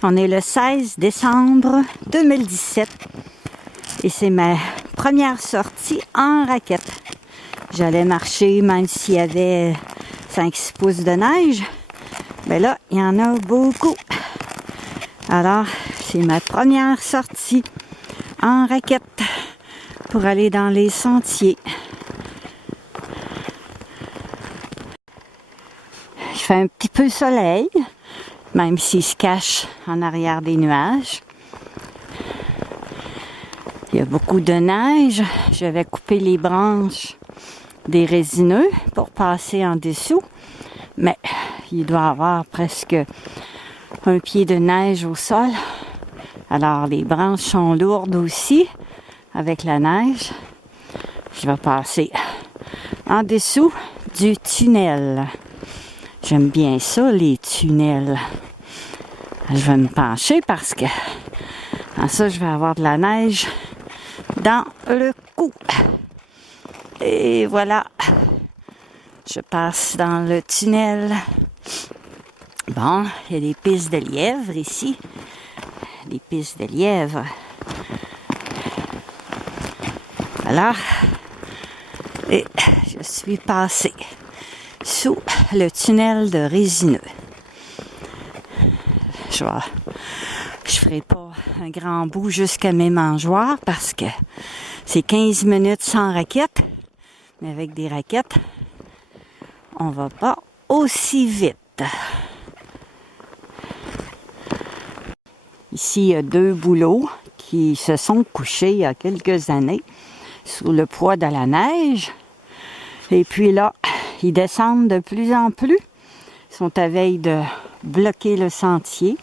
On est le 16 décembre 2017 et c'est ma première sortie en raquette. J'allais marcher même s'il y avait 5-6 pouces de neige. Mais là, il y en a beaucoup. Alors, c'est ma première sortie en raquette pour aller dans les sentiers. Il fait un petit peu soleil, même s'il se cache en arrière des nuages. Il y a beaucoup de neige. Je vais couper les branches des résineux pour passer en dessous. Mais il doit y avoir presque un pied de neige au sol. Alors les branches sont lourdes aussi avec la neige. Je vais passer en dessous du tunnel. J'aime bien ça, les tunnels. Je vais me pencher parce que en ça, je vais avoir de la neige dans le cou. Et voilà. Je passe dans le tunnel. Bon, il y a des pistes de lièvre ici. Des pistes de lièvre. Voilà. Et je suis passée sous le tunnel de résineux. Je ferai pas un grand bout jusqu'à mes mangeoires parce que c'est 15 minutes sans raquette. Mais avec des raquettes, on va pas aussi vite. Ici, il y a 2 bouleaux qui se sont couchés il y a quelques années sous le poids de la neige. Et puis là, ils descendent de plus en plus. Ils sont à veille de bloquer le sentier.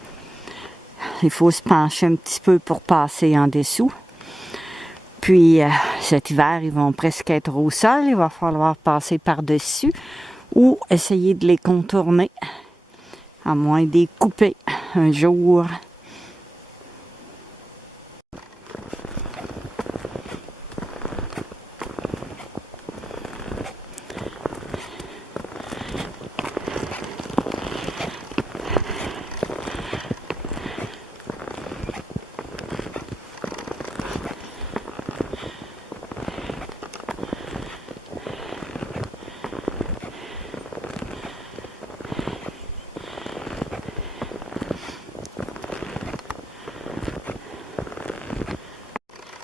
Il faut se pencher un petit peu pour passer en dessous. Puis cet hiver, ils vont presque être au sol. Il va falloir passer par-dessus ou essayer de les contourner, à moins de les couper un jour.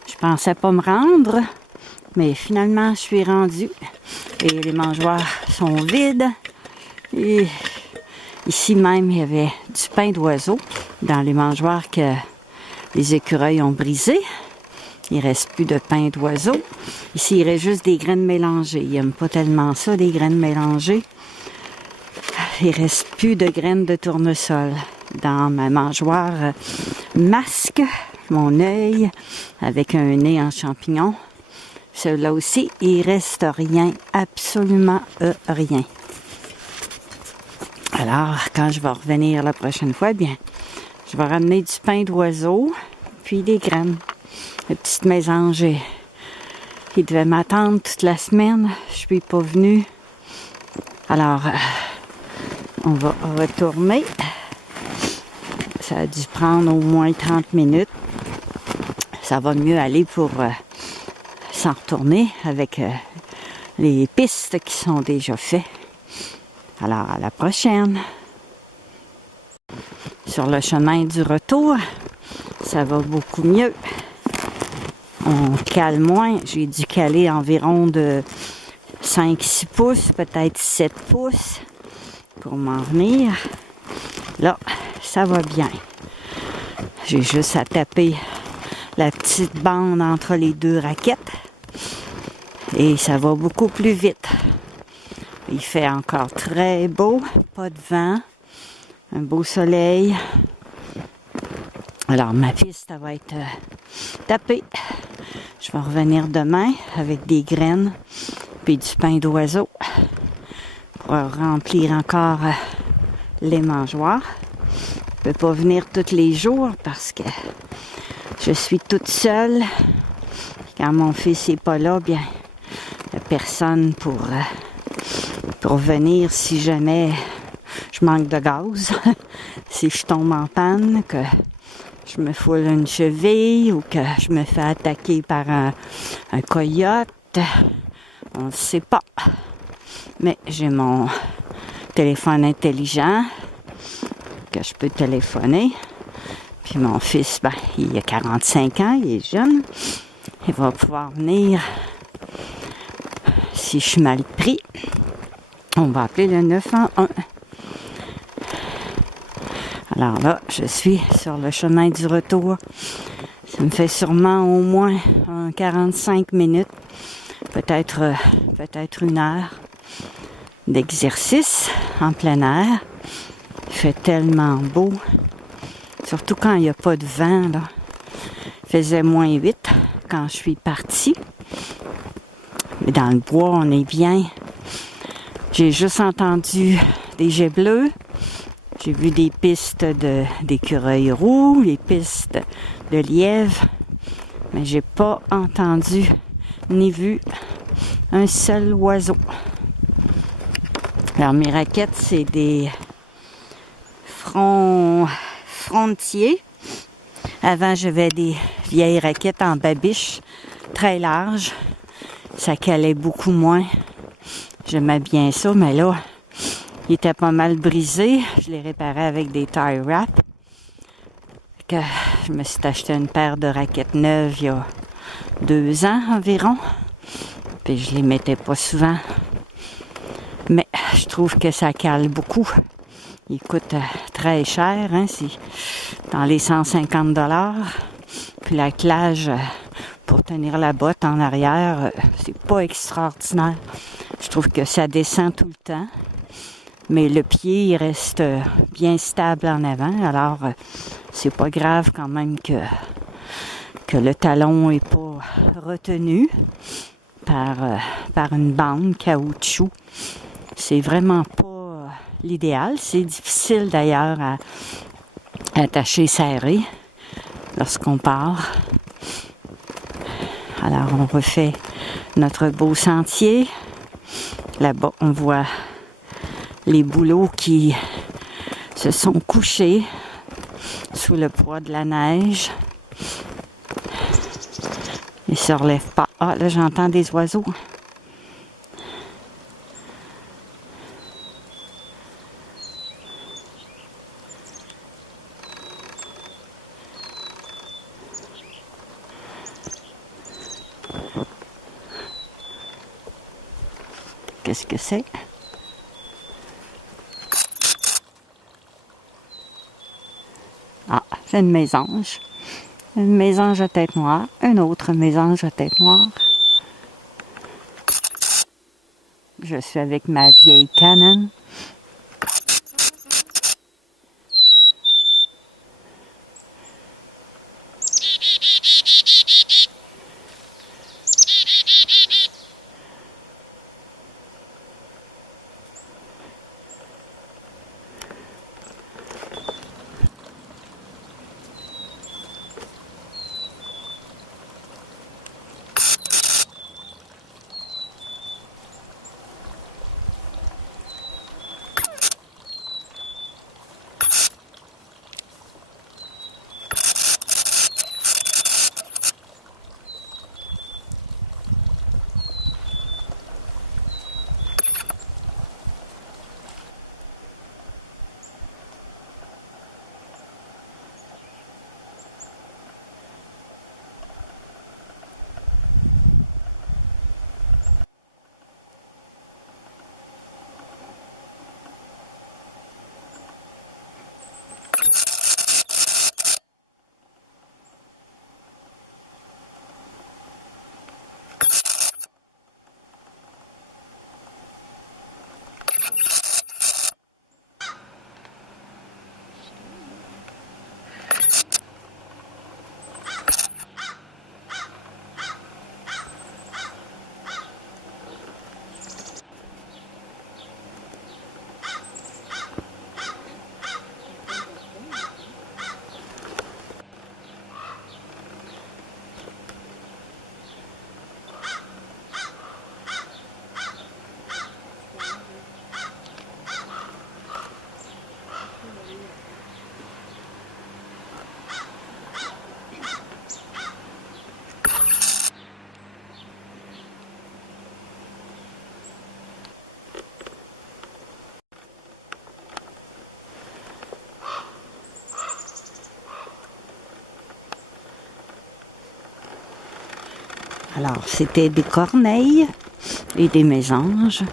Je pensais pas me rendre, mais finalement, je suis rendue. Et les mangeoires sont vides. Et ici même, il y avait du pain d'oiseau dans les mangeoires que les écureuils ont brisé. Il ne reste plus de pain d'oiseau. Ici, il reste juste des graines mélangées. Ils n'aiment pas tellement ça, des graines mélangées. Il ne reste plus de graines de tournesol dans ma mangeoire masque. Mon œil avec un nez en champignon. Celui-là aussi, il reste rien, absolument rien. Alors, quand je vais revenir la prochaine fois, bien, je vais ramener du pain d'oiseau, puis des graines. Une petite mésange. Il devait m'attendre toute la semaine. Je suis pas venue. Alors, on va retourner. Ça a dû prendre au moins 30 minutes. Ça va mieux aller pour s'en retourner avec les pistes qui sont déjà faites. Alors, à la prochaine. Sur le chemin du retour, ça va beaucoup mieux. On cale moins. J'ai dû caler environ de 5-6 pouces, peut-être 7 pouces pour m'en venir. Là, ça va bien. J'ai juste à taper la petite bande entre les 2 raquettes et ça va beaucoup plus vite. Il fait encore très beau, pas de vent, un beau soleil. Alors ma piste elle va être tapée. Je vais revenir demain avec des graines puis du pain d'oiseau pour remplir encore les mangeoires. Je ne peux pas venir tous les jours parce que je suis toute seule. Quand mon fils n'est pas là, bien, il n'y a personne pour venir si jamais je manque de gaz. si je tombe en panne, que je me foule une cheville ou que je me fais attaquer par un coyote. On ne sait pas. Mais j'ai mon téléphone intelligent que je peux téléphoner. Puis mon fils, il a 45 ans, il est jeune. Il va pouvoir venir si je suis mal pris. On va appeler le 911. Alors là, je suis sur le chemin du retour. Ça me fait sûrement au moins 45 minutes, peut-être une heure d'exercice en plein air. Il fait tellement beau, surtout quand il n'y a pas de vent, là. Il faisait -8 quand je suis partie. Mais dans le bois, on est bien. J'ai juste entendu des jets bleus. J'ai vu des pistes d'écureuils roux, des pistes de lièvres, mais j'ai pas entendu ni vu un seul oiseau. Alors mes raquettes, c'est des frontiers. Avant, j'avais des vieilles raquettes en babiche, très larges. Ça calait beaucoup moins. J'aimais bien ça, mais là, il était pas mal brisé. Je les réparais avec des tie wraps. Je me suis acheté une paire de raquettes neuves il y a 2 ans environ. Puis je les mettais pas souvent. Mais je trouve que ça cale beaucoup. Il coûte très cher, hein, c'est dans les 150 $. Puis l'attelage pour tenir la botte en arrière, c'est pas extraordinaire. Je trouve que ça descend tout le temps. Mais le pied, il reste bien stable en avant. Alors, c'est pas grave quand même que le talon est pas retenu par une bande caoutchouc. C'est vraiment pas l'idéal. C'est difficile d'ailleurs à attacher serré lorsqu'on part. Alors, on refait notre beau sentier. Là-bas, on voit les bouleaux qui se sont couchés sous le poids de la neige. Ils ne se relèvent pas. Ah, là, j'entends des oiseaux. Qu'est-ce que c'est? Ah, c'est une mésange. Une mésange à tête noire. Une autre mésange à tête noire. Je suis avec ma vieille Canon. Alors, c'était des corneilles et des mésanges.